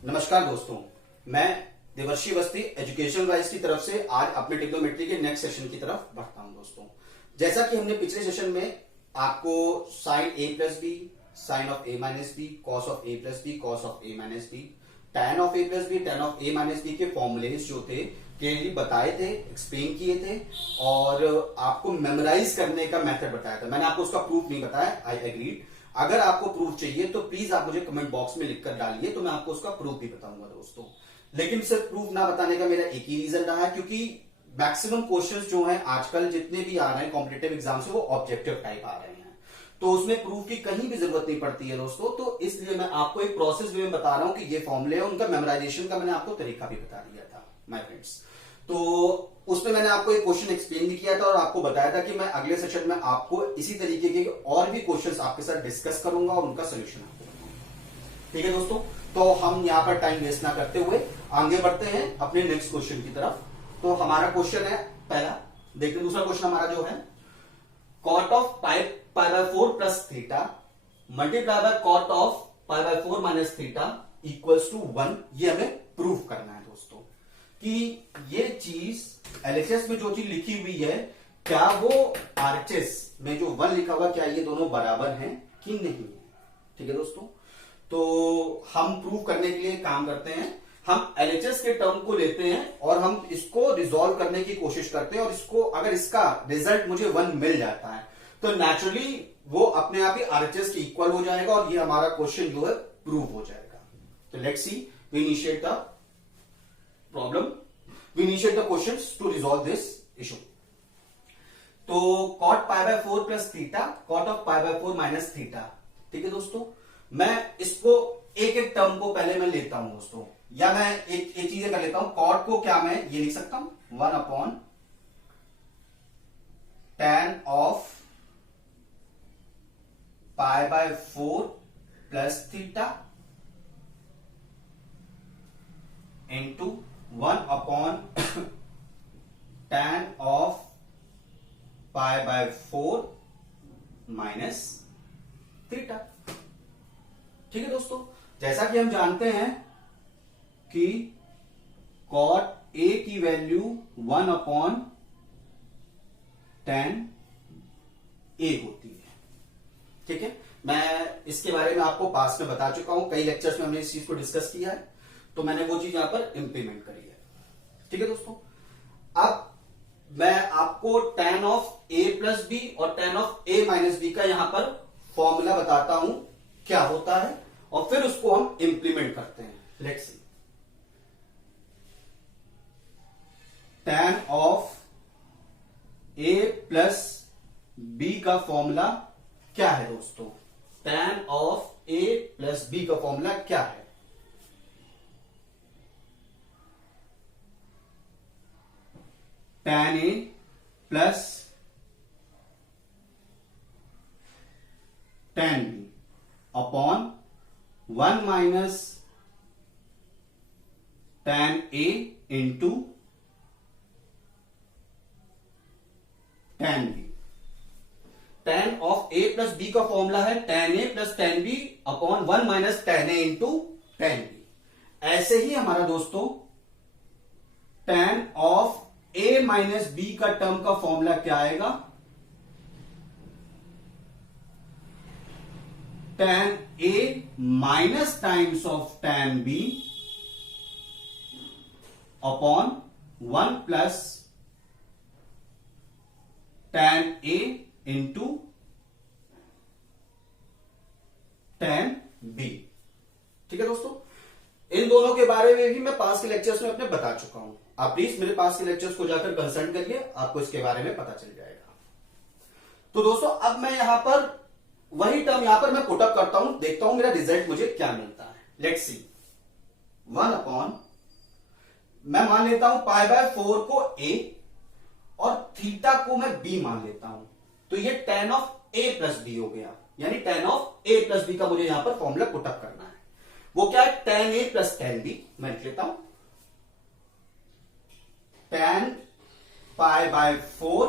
नमस्कार दोस्तों, मैं देवर्षि अवस्थी एजुकेशन वाइज की तरफ से आज अपने ट्रिग्नोमेट्री के नेक्स्ट सेशन की तरफ बढ़ता हूं। दोस्तों, जैसा कि हमने पिछले सेशन में आपको sine A plus B, sine of A minus B, cos of A plus B, cos of A minus B, tan of A plus B, tan of A minus B के फॉर्मुलेज जो थे clearly बताए थे, explain किए थे और आपको memorise करने का मेथड बताया था। मैंने आपको उसका प्रूफ नहीं बताया, आई एग्रीड। अगर आपको प्रूफ चाहिए तो प्लीज आप मुझे कमेंट बॉक्स में लिखकर डालिए, तो मैं आपको उसका प्रूफ भी बताऊंगा दोस्तों। लेकिन सिर्फ प्रूफ ना बताने का मेरा एक ही रीजन रहा है, क्योंकि मैक्सिमम क्वेश्चंस जो हैं आजकल जितने भी आ रहे हैं कॉम्पिटेटिव एग्जाम से, वो ऑब्जेक्टिव टाइप आ रहे हैं, तो उसमें प्रूफ की कहीं भी जरूरत नहीं पड़ती है दोस्तों। तो इसलिए मैं आपको एक प्रोसेस वे में बता रहा हूं कि ये फॉर्मूले है, उनका मेमोराइजेशन का मैंने आपको तरीका भी बता दिया था माय फ्रेंड्स। तो उसमें मैंने आपको एक क्वेश्चन एक्सप्लेन भी किया था और आपको बताया था कि मैं अगले सेशन में आपको इसी तरीके के और भी क्वेश्चंस आपके साथ डिस्कस करूंगा और उनका सोल्यूशन आपको बताऊंगा। ठीक है दोस्तों, तो हम यहां पर टाइम वेस्ट ना करते हुए आगे बढ़ते हैं अपने नेक्स्ट क्वेश्चन की तरफ। तो हमारा क्वेश्चन है पहला, देखते दूसरा क्वेश्चन हमारा जो है, cot of pi by 4 plus theta multiply by cot of pi by 4 minus theta equals to 1। ये हमें प्रूफ करना है दोस्तों कि ये चीज एलएचएस में जो चीज लिखी हुई है, क्या वो आरएचएस में जो 1 लिखा हुआ, क्या ये दोनों बराबर हैं कि नहीं है। ठीक है दोस्तों, तो हम प्रूफ करने के लिए काम करते हैं, हम एलएचएस के टर्म को लेते हैं और हम इसको रिजॉल्व करने की कोशिश करते हैं, और इसको अगर इसका रिजल्ट मुझे 1 मिल जाता है तो नेचुरली वो अपने आप ही आरएचएस के इक्वल हो जाएगा और ये हमारा क्वेश्चन जो है प्रूव हो जाएगा। तो let's see, we initiate the problem, we initiate the questions to resolve this issue. तो cot pi by 4 plus theta, cot of pi by 4 minus theta. ठीक है दोस्तों, मैं इसको एक एक टर्म को पहले मैं लेता हूं दोस्तों, या मैं एक चीजें कर लेता हूं। कॉट को क्या मैं ये लिख सकता हूं, 1 upon tan of pi by 4 plus theta into 1 upon tan of pi by 4 minus theta. ठीक है दोस्तों, जैसा कि हम जानते हैं कि कॉट ए की वैल्यू 1 अपॉन टैन ए होती है। ठीक है, मैं इसके बारे में आपको पास में बता चुका हूं, कई लेक्चर्स में हमने इस चीज को डिस्कस किया है, तो मैंने वो चीज यहां पर इंप्लीमेंट करी है। ठीक है दोस्तों, अब मैं आपको tan of A plus B और tan of A minus B का यहां पर फॉर्मूला बताता हूं क्या होता है, और फिर उसको हम इंप्लीमेंट करते हैं। Let's see, tan of A plus B का फॉर्मूला क्या है दोस्तों? Tan of A plus B का फॉर्मूला क्या है? Tan A plus tan B upon 1 minus tan A into tan B. Tan of A plus B का formula है tan A plus tan B upon 1 minus tan A into tan B. ऐसे ही हमारा दोस्तों tan of A minus B का term का formula क्या आएगा? Tan A minus times of tan B upon 1 plus tan A into tan B. ठीक है दोस्तों, इन दोनों के बारे में भी मैं पास के लेक्चर्स में अपने बता चुका हूं, आप प्लीज मेरे पास के लेक्चर्स को जाकर कंसल्ट करिए, आपको इसके बारे में पता चल जाएगा। तो दोस्तों, अब मैं यहां पर वही टर्म यहां पर मैं पुटअप करता हूं, देखता हूं मेरा रिजल्ट मुझे क्या मिलता है। लेट्स सी, 1 अपॉन, मैं मान लेता हूं पाई बाय 4 को ए और थीटा को मैं बी मान लेता हूं, तो ये tan of A plus B हो गया, यानी tan of A plus B का मुझे यहां पर फॉर्मूला पुटअप करना है। वो क्या है? Tan A plus tan B. मैं लिख लेता हूं, tan pi by 4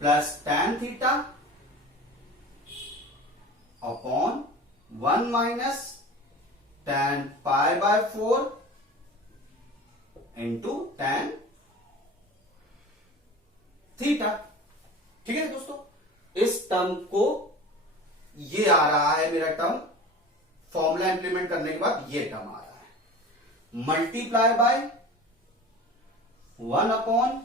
plus tan theta upon 1 minus tan pi by 4 into tan theta. ठीक है दोस्तों, इस टर्म को, ये आ रहा है मेरा टर्म, फॉर्मूला इंप्लीमेंट करने के बाद ये टर्म आ रहा है, मल्टीप्लाई बाय 1 अपॉन,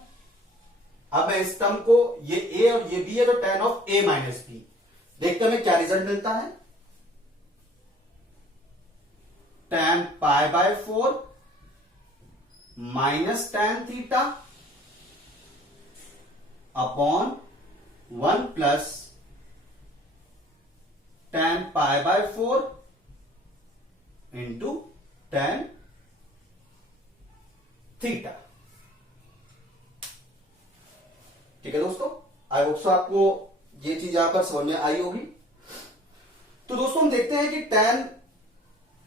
अब मैं इस टर्म को, ये a और ये b है, तो tan of a minus B, देखते हमें क्या रिजल्ट मिलता है, tan pi by 4 minus tan theta upon 1 plus tan pi by 4 into tan theta. ठीक है दोस्तों, आई होप सो आपको ये चीज यहां पर समझ में आई होगी। तो दोस्तों हम देखते हैं कि tan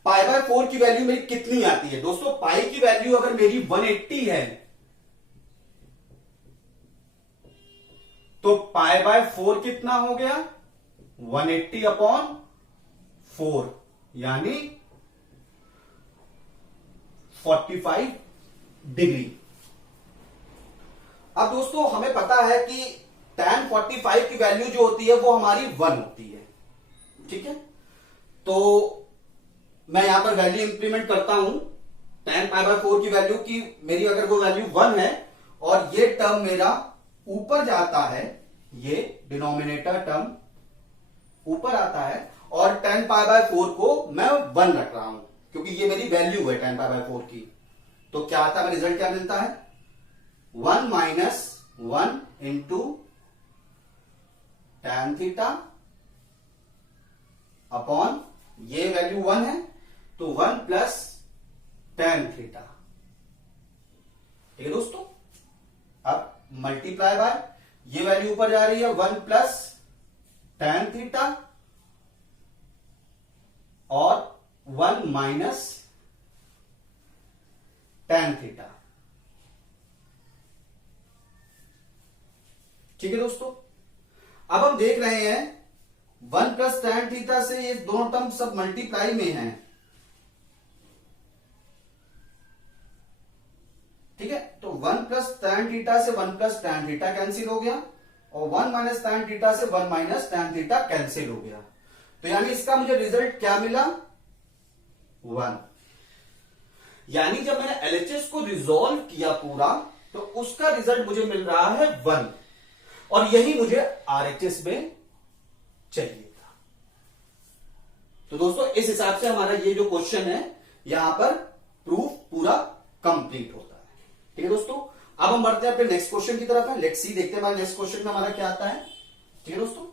पाई बाय 4 की वैल्यू मेरी कितनी आती है। दोस्तों पाई की वैल्यू अगर मेरी 180 है तो पाई बाय 4 कितना हो गया, 180 अपॉन 4 यानी 45 डिग्री। अब दोस्तों हमें पता है कि tan 45 की वैल्यू जो होती है वो हमारी 1 होती है। ठीक है, तो मैं यहां पर वैल्यू इंप्लीमेंट करता हूं, tan पाई बाय 4 की वैल्यू की मेरी अगर वो वैल्यू 1 है और ये टर्म मेरा ऊपर जाता है, ये डिनोमिनेटर टर्म ऊपर आता है, और tan पाई बाय 4 को मैं 1 रख रहा हूं क्योंकि ये मेरी वैल्यू है tan पाई बाय 4 की। तो क्या आता है, रिजल्ट क्या मिलता है, 1 minus 1 into tan theta upon, ये वैल्यू 1 है तो 1 प्लस tan थीटा। ठीक है दोस्तों, अब मल्टीप्लाई बाय, ये वैल्यू ऊपर जा रही है, 1 प्लस tan थीटा और 1 माइनस tan थीटा। ठीक है दोस्तों, अब हम देख रहे हैं 1 प्लस tan थीटा से ये दोनों टर्म सब मल्टीप्लाई में हैं। ठीक है, तो 1 प्लस tan थीटा से 1 प्लस tan थीटा कैंसिल हो गया और 1 माइनस tan थीटा से 1 माइनस tan थीटा कैंसिल हो गया। तो यानी इसका मुझे रिजल्ट क्या मिला, 1। यानी जब मैंने एलएचएस को रिजॉल्व किया पूरा तो उसका रिजल्ट मुझे मिल रहा है 1, और यही मुझे आरएचएस में चाहिए था। तो दोस्तों इस हिसाब से हमारा ये जो क्वेश्चन है यहां पर प्रूफ पूरा कंप्लीट होता है। ठीक है दोस्तों, अब हम बढ़ते हैं अपने नेक्स्ट क्वेश्चन की तरफ है। लेट्स सी, देखते हैं हमारे नेक्स्ट क्वेश्चन में हमारा क्या आता है। ठीक है दोस्तों,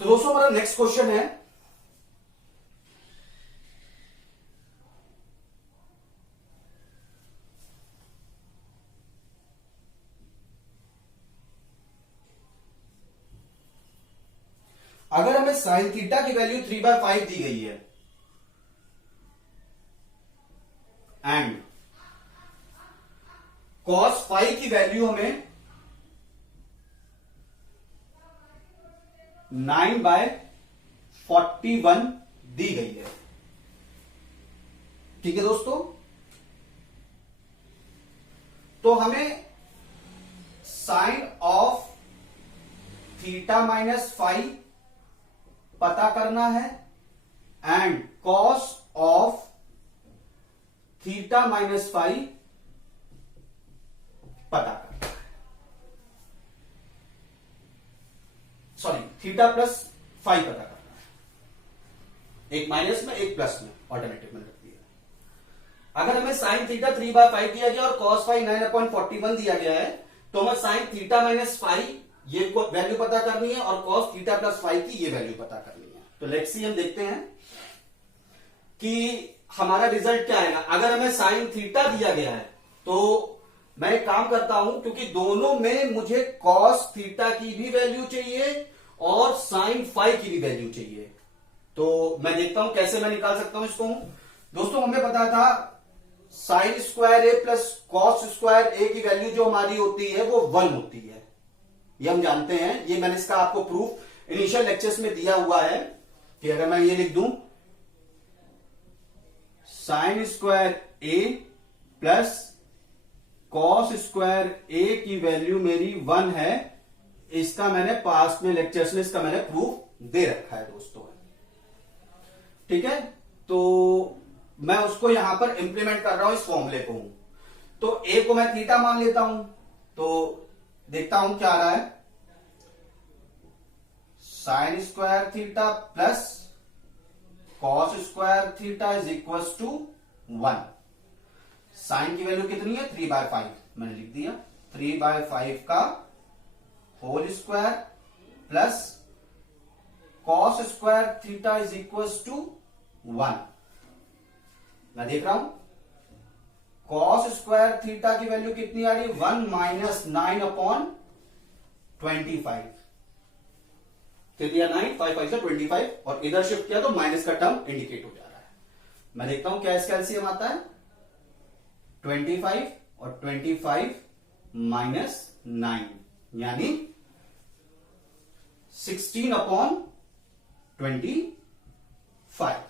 तो दोस्तों हमारा नेक्स्ट क्वेश्चन है, अगर हमें साइन थीटा की वैल्यू 3/5 दी गई है एंड कॉस फाइव की वैल्यू हमें 9/41 दी गई है। ठीक है दोस्तों, तो हमें sine of theta minus five पता करना है and cos of theta minus five पता करना है। सॉरी, थीटा प्लस फाइव पता करना है, एक माइनस में एक प्लस में ऑल्टरनेटिव में रख दिया। अगर हमें साइन थीटा 3/5 दिया गया और कॉस फाइव 9/41 दिया गया है तो हमें साइन थीटा माइनस फाइव ये वैल्यू पता करनी है और कॉस थीटा प्लस फाइव की ये वैल्यू पता करनी है। तो लेट्स सी, हम देखते हैं कि हमारा रिजल्ट क्या आएगा। अगर हमें साइन थीटा दिया गया है तो मैं एक काम करता हूं, क्योंकि दोनों में मुझे कॉस थीटा की भी वैल्यू चाहिए और साइन फाई की भी वैल्यू चाहिए। तो मैं देखता हूं कैसे मैं निकाल सकता हूं इसको। दोस्तों हमें पता था साइन स्क्वायर ए प्लस कॉस स्क्वायर ए की वैल्यू जो हमारी होती है वो 1 होती है, ये हम जानते हैं। ये मैंने इसका आपको प्रूफ इनिशियल लेक्चर्स में दिया हुआ है कि अगर मैं ये लिख दूं साइन स्क्वायर ए प्लस कॉस स्क्वायर ए की वैल्यू मेरी 1 है, इसका मैंने पास्ट में लेक्चर्स में इसका मैंने प्रूफ दे रखा है दोस्तों। ठीक है, तो मैं उसको यहां पर इंप्लीमेंट कर रहा हूं इस फॉर्मूले को। तो ए को मैं थीटा मान लेता हूं, तो देखता हूं क्या आ रहा है। Sine square theta plus cos square theta is equal to 1। Sine की वैल्यू कितनी है 3/5, मैंने लिख दिया 3/5 का whole square plus cos square theta is equal to 1। मैं देख रहा हूं कॉस स्क्वायर थीटा की वैल्यू कितनी आ रही, 1 माइनस 9/25। कितनी दिया 9, 5 5 से 25 और इधर शिफ्ट किया तो माइनस का टर्म इंडिकेट हो जा रहा है। मैं देखता हूं क्या इसका एलसीएम आता है, 25 और 25 माइनस 9 यानी 16/25।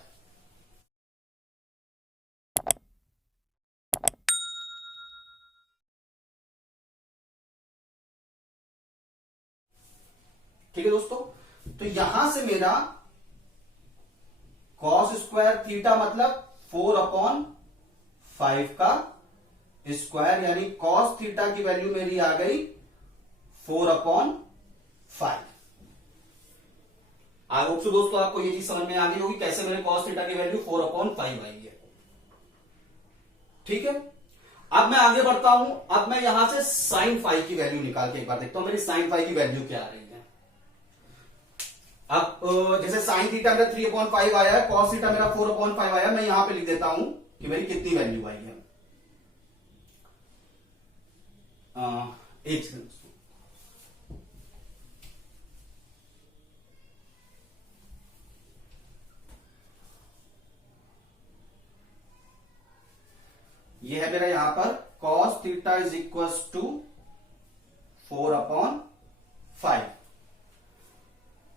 ठीक है दोस्तों, तो यहां से मेरा कॉस स्क्वायर थीटा मतलब 4/5 का स्क्वायर यानी कॉस थीटा की वैल्यू मेरी आ गई 4/5। आई होप सो दोस्तों आपको ये चीज समझ में आ गई होगी कैसे मेरे कॉस थीटा की वैल्यू 4/5 आई है। ठीक है, अब मैं आगे बढ़ता हूं। अब मैं यहां से साइन फाई की वैल्यू निकाल के एक बार देखता हूं मेरी साइन फाई की वैल्यू क्या आ रही है। अब जैसे साइन थीटा मेरा 3/5 आया है, कॉस थीटा मेरा 4/5 आया, मैं यहां पे लिख देता हूं कि मेरी कितनी वैल्यू आई है। एक सेकंड, ये है मेरा यहां पर cos theta is equal to 4/5।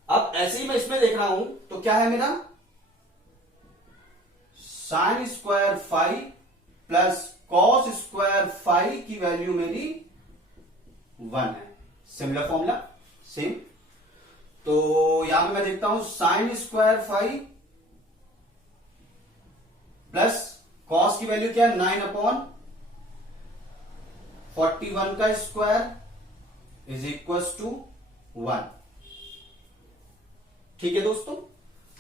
अब ऐसे ही मैं इसमें देख रहा हूं तो क्या है मेरा sine square phi plus cos square phi की वैल्यू मेरी 1 है। Similar formula same. तो यहां पे मैं देखता हूं sine square phi plus cos की वैल्यू क्या है 9/41 का स्क्वायर इज इक्वल टू 1। ठीक है दोस्तों,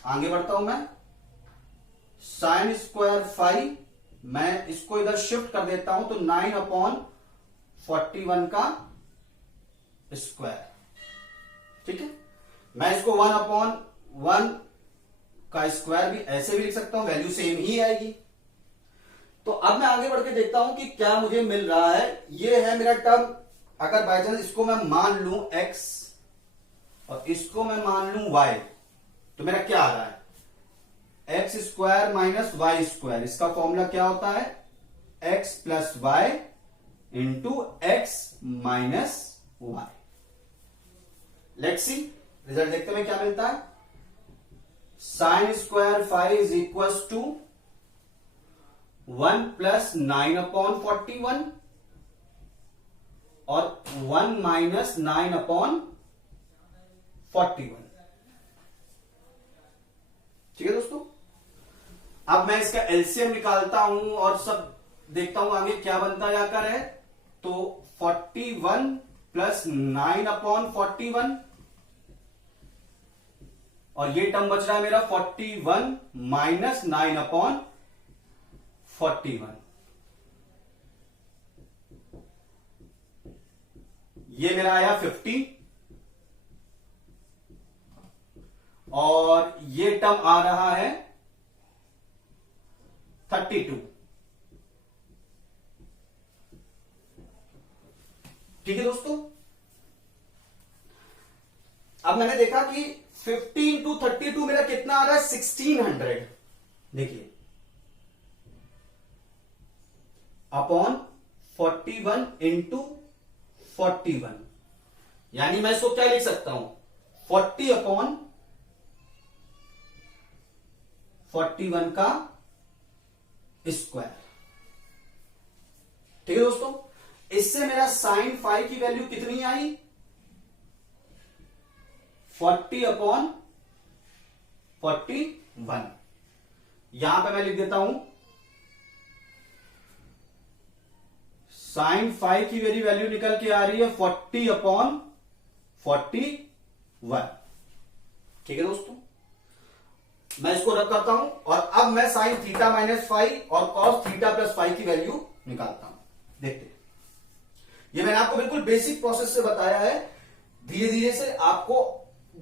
आगे बढ़ता हूं मैं। साइन स्क्वायर फाई मैं इसको इधर शिफ्ट कर देता हूं तो 9/41 का स्क्वायर। ठीक है, मैं इसको 1/1 का स्क्वायर भी ऐसे भी लिख सकता हूं, वैल्यू सेम ही आएगी। तो अब मैं आगे बढ़ के देखता हूं कि क्या मुझे मिल रहा है। ये है मेरा टर्म, अगर बाय चांस इसको मैं मान लूं x और इसको मैं मान लूं y, तो मेरा क्या आ रहा है X square minus Y square. इसका फॉर्मूला क्या होता है x plus Y into X minus Y. Let's see result देखते हैं क्या मिलता है। Sine square five is equal to 1 plus 9/41 और 1 माइनस 9/41। ठीक है दोस्तों, अब मैं इसका एलसीएम निकालता हूं और सब देखता हूं आगे क्या बनता है आकर है। तो 41 प्लस 9/41 और ये टर्म बच रहा है मेरा 41 माइनस 9/41। ये मेरा आया 50 और ये टर्म आ रहा है 32। ठीक है दोस्तों, अब मैंने देखा कि 50 इंटू 32 मेरा कितना आ रहा है 1600, देखिए अपॉन 41 इंटू 41, यानी मैं इसको क्या लिख सकता हूं 40 अपॉन 41 का स्क्वायर। ठीक है दोस्तों, इससे मेरा साइन फाई की वैल्यू कितनी आई 40 अपॉन 41। यहां पे मैं लिख देता हूं साइन फाइव की मेरी वैल्यू निकल के आ रही है 40 अपॉन 41। ठीक है दोस्तों, मैं इसको रख करता हूं और अब मैं साइन थीटा माइनस फाइव और कॉस थीटा प्लस फाइव की वैल्यू निकालता हूं। देखते हैं, ये मैंने आपको बिल्कुल बेसिक प्रोसेस से बताया है, धीरे धीरे से आपको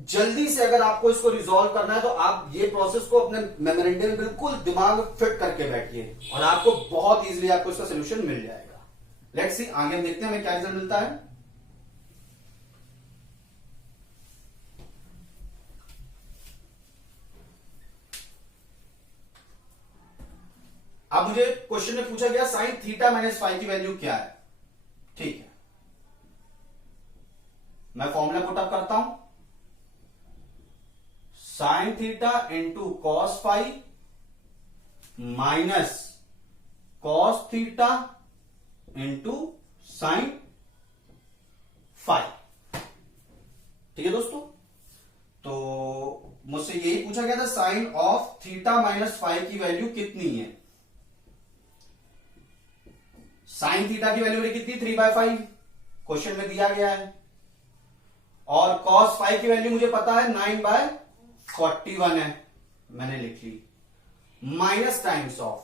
जल्दी से अगर आपको इसको रिजॉल्व करना है तो आप ये प्रोसेस को अपने मेमोरेंडम में बिल्कुल दिमाग में फिट करके बैठिए और आपको बहुत इजीली आपको इसका सोल्यूशन मिल जाएगा। लेट्स सी, आगे हम देखते हैं हमें क्या रिजल्ट मिलता है। अब मुझे क्वेश्चन में पूछा गया साइन थीटा माइनस फाइव की वैल्यू क्या है। ठीक है, मैं फॉर्मूला पुट अप करता हूं, sine theta into cos five minus cos theta into sine five. ठीक है दोस्तों, तो मुझसे यही पूछा गया था sine of theta minus five की वैल्यू कितनी है। साइन थीटा की वैल्यू कितनी 3/5 क्वेश्चन में दिया गया है, और कॉस फाइव की वैल्यू मुझे पता है 9/41 है, मैंने लिख ली, minus times of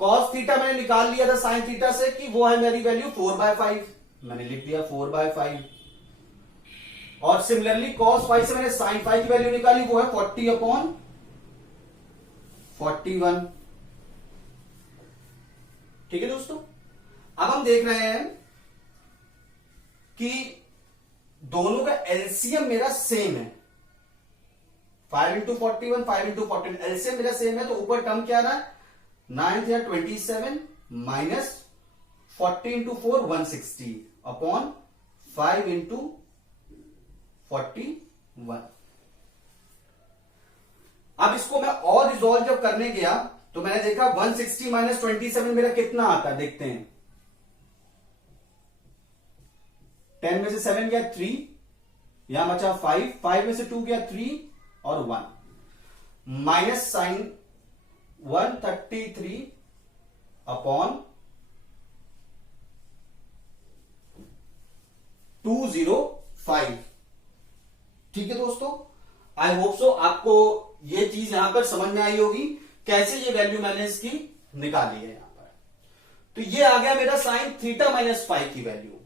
cos theta मैंने निकाल लिया था साइन थीटा से कि वो है मेरी वैल्यू 4/5, मैंने लिख दिया 4/5, और सिमिलरली कॉस फाइव से मैंने साइन फाइव की वैल्यू निकाली, वो है 40 अपॉन 41। ठीक है दोस्तों, अब हम देख रहे हैं कि दोनों का एलसीएम मेरा सेम है, 5 इंटू 41 5 इंटू 14, एलसीएम मेरा सेम है, तो ऊपर टर्म क्या रहा है 9 या 27 माइनस 40 इंटू 4 160 अपॉन 5 इंटू 41। अब इसको मैं और रिजॉल्व जब करने गया तो मैंने देखा 160 माइनस 27 मेरा कितना आता है, देखते हैं, 10 में से 7 गया 3, यहां बचा 5, 5 में से 2 गया 3 और 1, माइनस साइन 133 अपॉन 205। ठीक है दोस्तों, आई होप सो आपको ये चीज यहां पर समझ में आई होगी, कैसे ये वैल्यू मैंने इसकी निकाली है यहां पर। तो ये आ गया मेरा साइन थीटा माइनस फाइव की वैल्यू।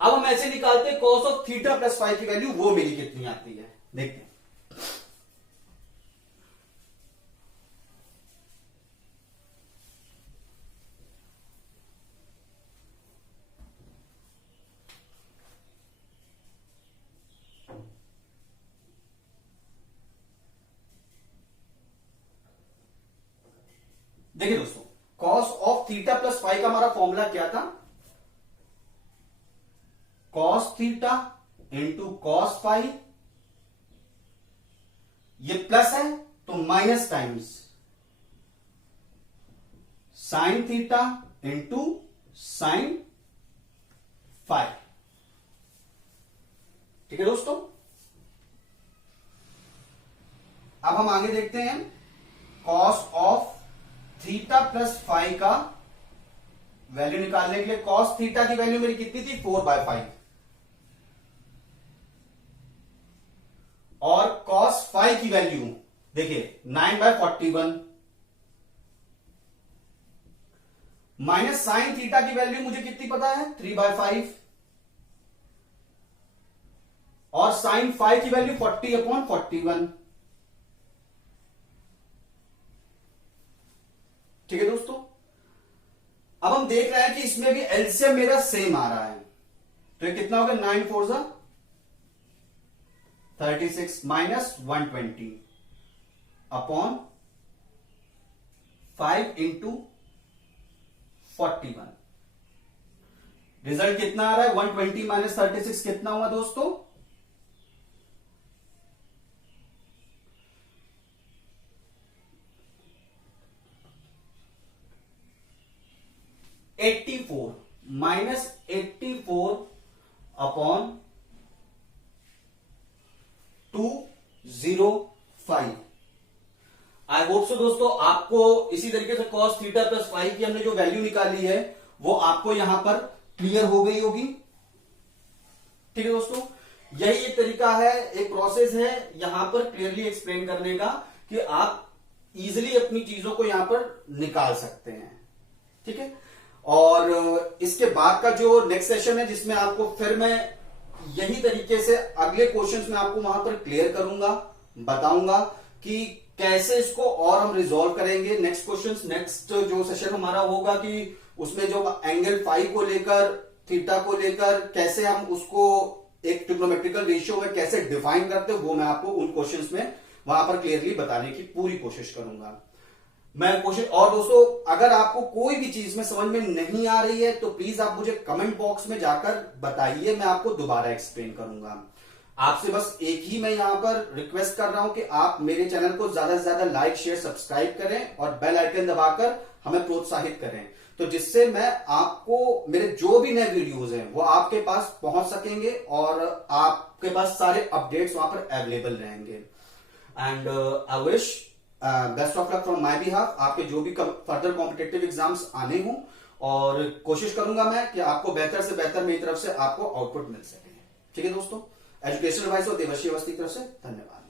अब हम ऐसे निकालते हैं cos of theta plus five की वैल्यू, वो मेरी कितनी आती है, देखते हैं। देखिए दोस्तों, cos of theta plus five का हमारा फॉर्मूला क्या था, cos theta into cos five, ये प्लस है तो minus times sign theta into sine five. ठीक है दोस्तों, अब हम आगे देखते हैं, cos of theta plus five का वैल्यू निकालने के लिए कॉस थीटा की वैल्यू मेरी कितनी थी 4/5, और कॉस फाइव की वैल्यू देखिए 9/41, माइनस साइन थीटा की वैल्यू मुझे कितनी पता है 3/5, और साइन फाइव की वैल्यू 40 अपॉन 41। ठीक है दोस्तों, अब हम देख रहे हैं कि इसमें भी एलसीएम मेरा सेम आ रहा है, तो ये कितना हो गया, 9 4 जा 36 माइनस 120 अपॉन 5 इंटू 41। रिजल्ट कितना आ रहा है, 120 माइनस 36 कितना हुआ दोस्तों, 84 minus 84 upon 205। I hope so दोस्तों आपको इसी तरीके से cos थीटा प्लस फाइव की हमने जो वैल्यू निकाली है वो आपको यहां पर क्लियर हो गई होगी। ठीक है दोस्तों, यही एक तरीका है, एक प्रोसेस है यहां पर क्लियरली एक्सप्लेन करने का कि आप इजिली अपनी चीजों को यहां पर निकाल सकते हैं। ठीक है, और इसके बाद का जो नेक्स्ट सेशन है जिसमें आपको फिर मैं यही तरीके से अगले क्वेश्चंस में आपको वहां पर क्लियर करूंगा, बताऊंगा कि कैसे इसको और हम रिजॉल्व करेंगे। नेक्स्ट क्वेश्चंस, नेक्स्ट जो सेशन हमारा होगा कि उसमें जो एंगल फाई को लेकर, थीटा को लेकर कैसे हम उसको एक ट्रिग्नोमेट्रिकल रेशियो में कैसे डिफाइन करते हैं, वो मैं आपको उन क्वेश्चंस में वहां पर क्लियरली बताने की पूरी कोशिश करूंगा। मैं कोशिश, और दोस्तों अगर आपको कोई भी चीज में समझ में नहीं आ रही है तो प्लीज आप मुझे कमेंट बॉक्स में जाकर बताइए, मैं आपको दोबारा एक्सप्लेन करूंगा। आपसे बस एक ही मैं यहां पर रिक्वेस्ट कर रहा हूं कि आप मेरे चैनल को ज्यादा से ज्यादा लाइक शेयर सब्सक्राइब करें और बेल आइकन दबाकर हमें प्रोत्साहित करें, तो जिससे मैं आपको मेरे जो भी नए वीडियोज हैं वो आपके पास पहुंच सकेंगे और आपके पास सारे अपडेट्स वहां पर अवेलेबल रहेंगे। And I wish best of luck from my behalf, आपके जो भी फर्दर कॉम्पिटेटिव एग्जाम्स आने हों, और कोशिश करूंगा मैं कि आपको बेहतर से बेहतर मेरी तरफ से आपको आउटपुट मिल सके। ठीक है दोस्तों, एजुकेशनल एडवाइस और देवर्षि अवस्थी की तरफ से धन्यवाद।